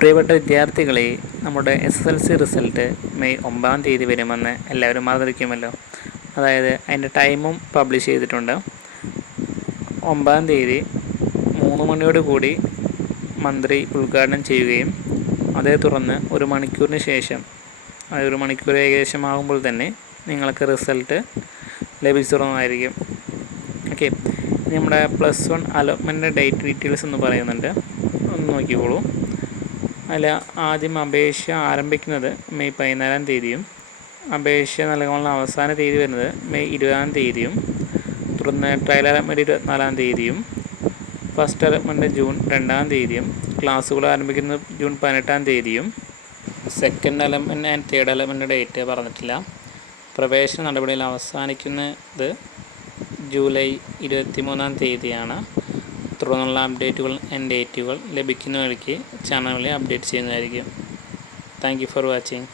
പ്രിയപ്പെട്ട വിദ്യാർത്ഥികളെ, നമ്മുടെ SSLC റിസൾട്ട് മെയ് 9-ാം തീയതി വരുമെന്ന് എല്ലാവരും അറിഞ്ഞിരിക്കുമല്ലോ. അതായത് അതിൻ്റെ ടൈമും പബ്ലിഷ് ചെയ്തിട്ടുണ്ട്. 9-ാം തീയതി 3 മണിയോട് കൂടി മന്ത്രി ഉദ്ഘാടനം ചെയ്യുകയും അതേ തുടർന്ന് 1 മണിക്കൂറിന് ശേഷം, ഒരു മണിക്കൂർ ഏകദേശം ആകുമ്പോൾ തന്നെ നിങ്ങൾക്ക് റിസൾട്ട് ലഭിച്ചിരുന്നതായിരിക്കും. ഓക്കെ, നമ്മുടെ +1 അലോട്ട്മെൻറ്റ് ഡേറ്റ് ഡീറ്റെയിൽസ് എന്ന് പറയുന്നുണ്ട്, ഒന്ന് നോക്കിക്കോളൂ. അതിൽ ആദ്യം അപേക്ഷ ആരംഭിക്കുന്നത് മെയ് 14-ാം തീയതിയും അപേക്ഷ നൽകാനുള്ള അവസാന തീയതി വരുന്നത് മെയ് 20-ാം തീയതിയും, തുടർന്ന് ട്രയൽ അലോട്ട്മെൻറ്റ് 24-ാം തീയതിയും, ഫസ്റ്റ് അലോട്ട്മെൻറ്റ് ജൂൺ 2-ാം തീയതിയും, ക്ലാസ്സുകൾ ആരംഭിക്കുന്നത് ജൂൺ 18-ാം തീയതിയും. Second allotment and third allotment date പറഞ്ഞിട്ടില്ല. പ്രവേശന നടപടികൾ അവസാനിക്കുന്നത് ജൂലൈ 23-ാം തീയതിയാണ്. തുടർന്നുള്ള അപ്ഡേറ്റുകൾ ആൻഡ് ഡേറ്റുകൾ ലഭിക്കുന്നവർക്ക് ചാനലുകളിൽ അപ്ഡേറ്റ് ചെയ്യുന്നതായിരിക്കും. Thank you for watching.